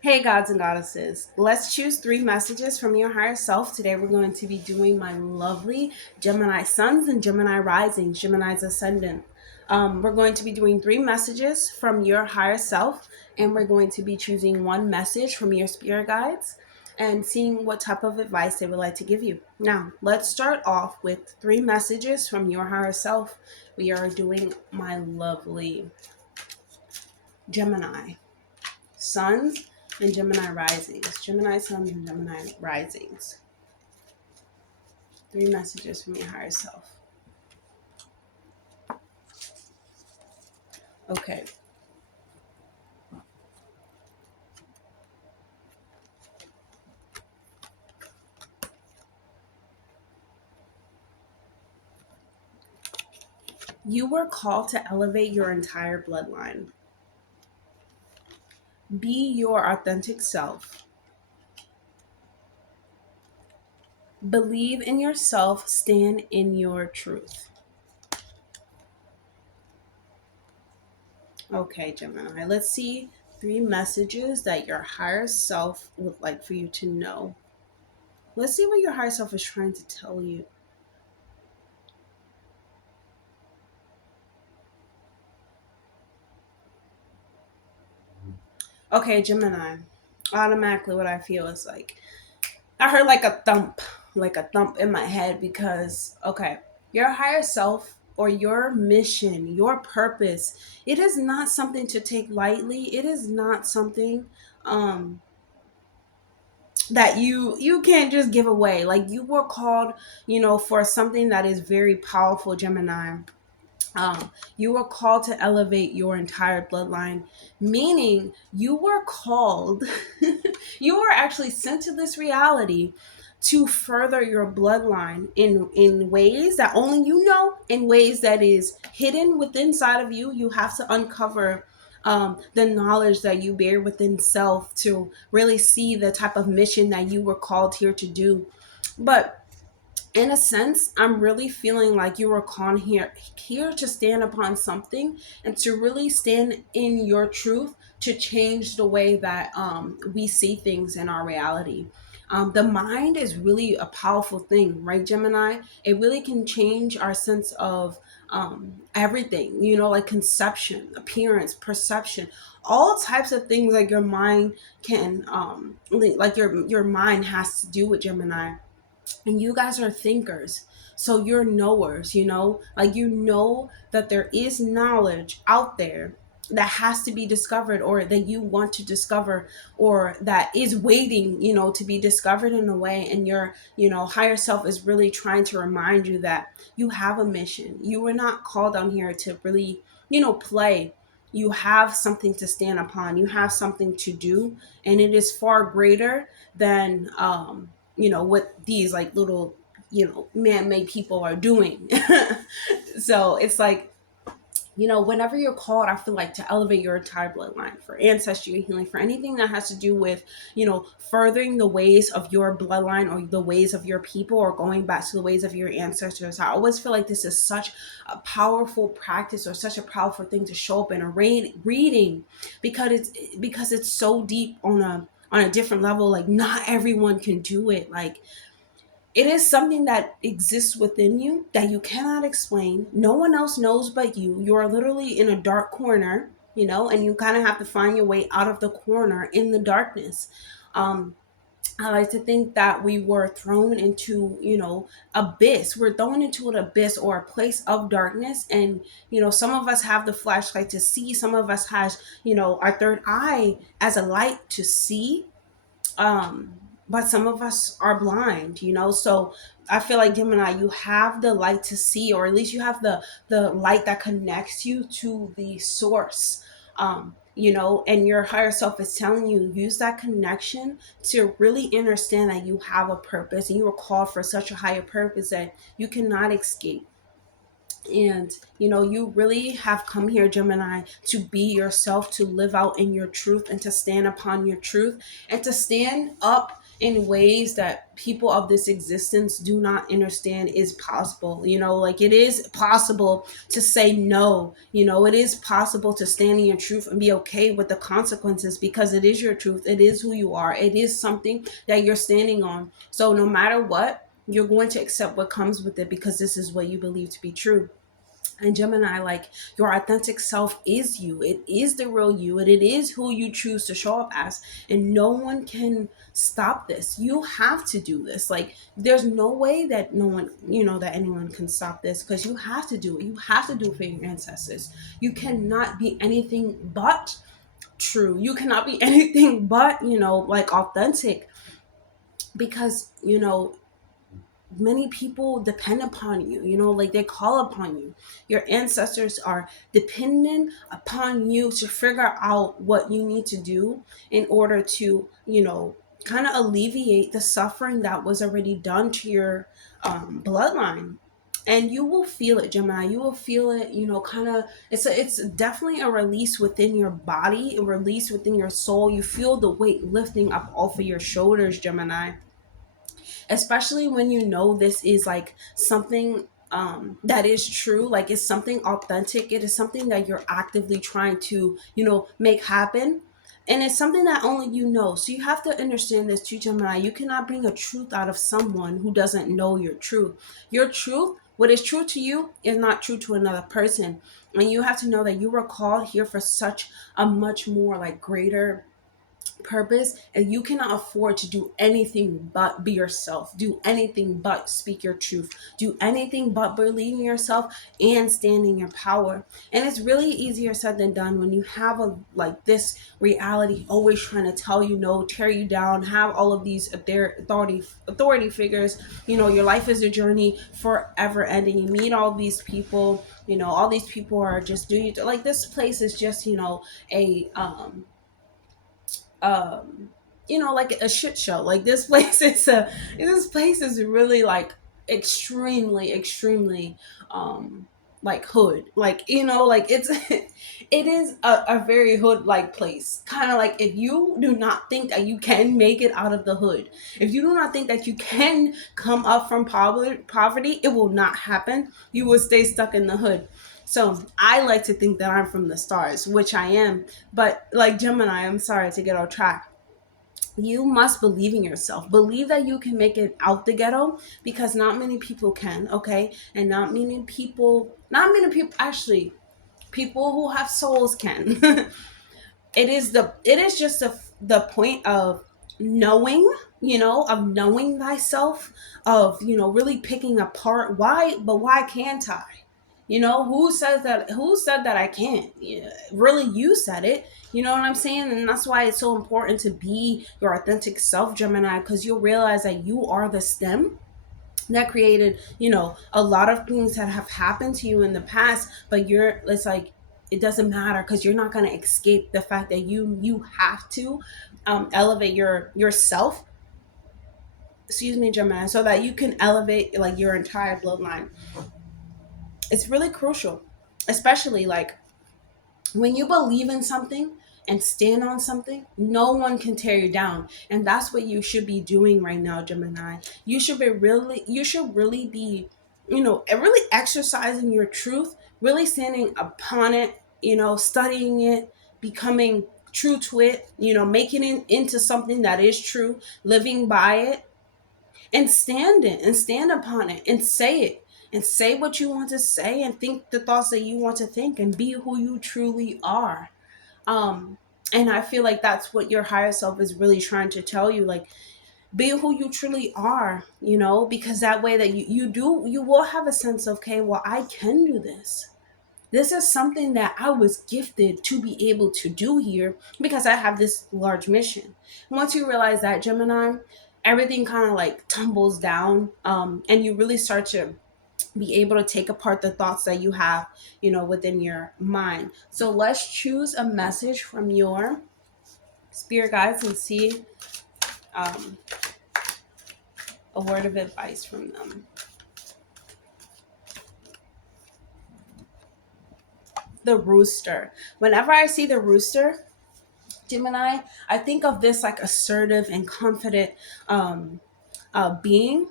Hey, gods and goddesses. Let's choose three messages from your higher self. Today, we're going to be doing my lovely Gemini suns and Gemini risings, Gemini's ascendant. We're going to be doing three messages from your higher self, and we're going to be choosing one message from your spirit guides and seeing what type of advice they would like to give you. Now, let's start off with three messages from your higher self. We are doing my lovely Gemini suns and Gemini risings. Gemini suns and Gemini risings. Three messages from your higher self. Okay. You were called to elevate your entire bloodline. Be your authentic self. Believe in yourself. Stand in your truth. Okay, Gemini. Let's see three messages that your higher self would like for you to know. Let's see what your higher self is trying to tell you. Okay, Gemini. Automatically, what I feel is like I heard like a thump in my head because, okay, your higher self or your mission, your purpose, it is not something to take lightly. It is not something um, that you can't just give away. Like you were called, for something that is very powerful, Gemini. You were called to elevate your entire bloodline, meaning you were called, you were actually sent to this reality to further your bloodline in ways that only you know, in ways that is hidden within inside of you. You have to uncover the knowledge that you bear within self to really see the type of mission that you were called here to do. But in a sense, I'm really feeling like you were called here to stand upon something and to really stand in your truth to change the way that we see things in our reality. The mind is really a powerful thing, right, Gemini? It really can change our sense of everything, like conception, appearance, perception, all types of things. Like your mind can, like your mind has to do with Gemini, and you guys are thinkers, so you're knowers, like that there is knowledge out there that has to be discovered, or that you want to discover, or that is waiting, to be discovered in a way. And your higher self is really trying to remind you that you have a mission. You were not called on here to really play. You have something to stand upon, you have something to do, and it is far greater than what these like little man-made people are doing. So it's like, whenever you're called, I feel like, to elevate your entire bloodline, for ancestry healing, for anything that has to do with furthering the ways of your bloodline or the ways of your people, or going back to the ways of your ancestors. I always feel like this is such a powerful practice, or such a powerful thing to show up in a reading, because it's so deep on a different level. Like not everyone can do it. Like it is something that exists within you that you cannot explain. No one else knows but you. You're literally in a dark corner, and you kind of have to find your way out of the corner in the darkness. Um, I like to think that we were thrown into, abyss. We're thrown into an abyss or a place of darkness. And, some of us have the flashlight to see. Some of us has, our third eye as a light to see, um but some of us are blind, so I feel like, Gemini, you have the light to see, or at least you have the light that connects you to the source. And your higher self is telling you, use that connection to really understand that you have a purpose, and you were called for such a higher purpose that you cannot escape. And you really have come here, Gemini, to be yourself, to live out in your truth, and to stand upon your truth, and to stand up in ways that people of this existence do not understand is possible. Like, it is possible to say no. It is possible to stand in your truth and be okay with the consequences, because it is your truth. It is who you are. It is something that you're standing on. So no matter what, you're going to accept what comes with it, because this is what you believe to be true. And Gemini, like, your authentic self is you. It is the real you, and it is who you choose to show up as. And no one can stop this. You have to do this. Like, there's no way that no one, that anyone can stop this, because you have to do it. You have to do it for your ancestors. You cannot be anything but true. You cannot be anything but, like, authentic, because, many people depend upon you, like, they call upon you. Your ancestors are dependent upon you to figure out what you need to do in order to, kind of alleviate the suffering that was already done to your bloodline. And you will feel it, Gemini. You will feel it, kind of. It's definitely a release within your body, a release within your soul. You feel the weight lifting up off of your shoulders, Gemini, especially when this is like something that is true. Like, it's something authentic. It is something that you're actively trying to, make happen. And it's something that only you know. So you have to understand this too, Gemini. You cannot bring a truth out of someone who doesn't know your truth. Your truth, what is true to you, is not true to another person. And you have to know that you were called here for such a much more, like, greater purpose, and you cannot afford to do anything but be yourself, do anything but speak your truth, do anything but believe in yourself and stand in your power. And it's really easier said than done when you have a like this reality always trying to tell you no, tear you down, have all of these authority figures. Your life is a journey forever ending. You meet all these people, all these people are just doing, like, this place is just, a um like a shit show. Like, this place is really, like, extremely um like hood, like, like, it's it is a very hood like place, kind of. Like, if you do not think that you can make it out of the hood, if you do not think that you can come up from poverty, it will not happen. You will stay stuck in the hood. So I like to think that I'm from the stars, which I am. But, like, Gemini, I'm sorry to get off track. You must believe in yourself. Believe that you can make it out the ghetto, because not many people can, okay? And not many people actually, people who have souls can. It is just the point of knowing, of knowing thyself, of, really picking apart why can't I? Who said that I can't? Yeah, really, you said it. You know what I'm saying? And that's why it's so important to be your authentic self, Gemini, because you'll realize that you are the stem that created, a lot of things that have happened to you in the past. But it's like, it doesn't matter, because you're not going to escape the fact that you have to elevate yourself, excuse me, Gemini, so that you can elevate, like, your entire bloodline. It's really crucial, especially, like, when you believe in something and stand on something, no one can tear you down. And that's what you should be doing right now, Gemini. You should really be, really exercising your truth, really standing upon it, studying it, becoming true to it, making it into something that is true, living by it, and stand upon it, and say it, and say what you want to say, and think the thoughts that you want to think, and be who you truly are. Um and I feel like that's what your higher self is really trying to tell you. Like, be who you truly are, because that way that you will have a sense of, okay, well, I can do this. This is something that I was gifted to be able to do here, because I have this large mission. Once you realize that, Gemini, everything kind of, like, tumbles down, and you really start to be able to take apart the thoughts that you have, within your mind. So let's choose a message from your spirit guides and see um, a word of advice from them. The rooster. Whenever I see the rooster, Gemini, I think of this like assertive and confident um, being.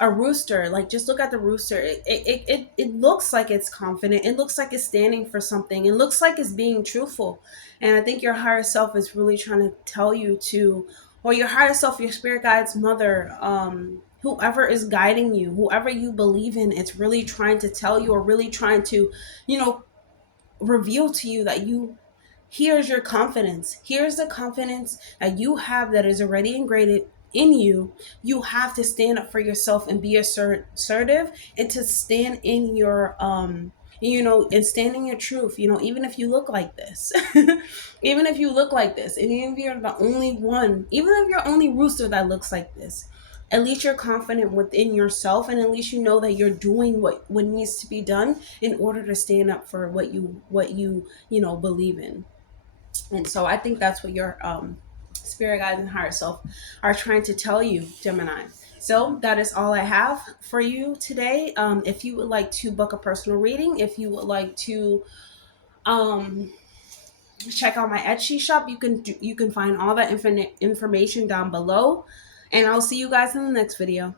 A rooster, like just look at the rooster. It looks like it's confident. It looks like it's standing for something. It looks like it's being truthful. And I think your higher self is really trying to tell you to, or your higher self, your spirit guides, mother, whoever is guiding you, whoever you believe in, it's really trying to tell you, or really trying to, you know, reveal to you that you, here's your confidence. Here's the confidence that you have that is already ingrained in you. You have to stand up for yourself and be assertive, and to stand in your and stand in your truth, even if you look like this. Even if you look like this, and even if you're the only one, even if you're only rooster that looks like this, at least you're confident within yourself, and at least you know that you're doing what needs to be done in order to stand up for what you believe in. And so I think that's what your spirit guides and higher self are trying to tell you, Gemini. So that is all I have for you today. If you would like to book a personal reading, if you would like to um, check out my Etsy shop, you can find all that information down below. And I'll see you guys in the next video.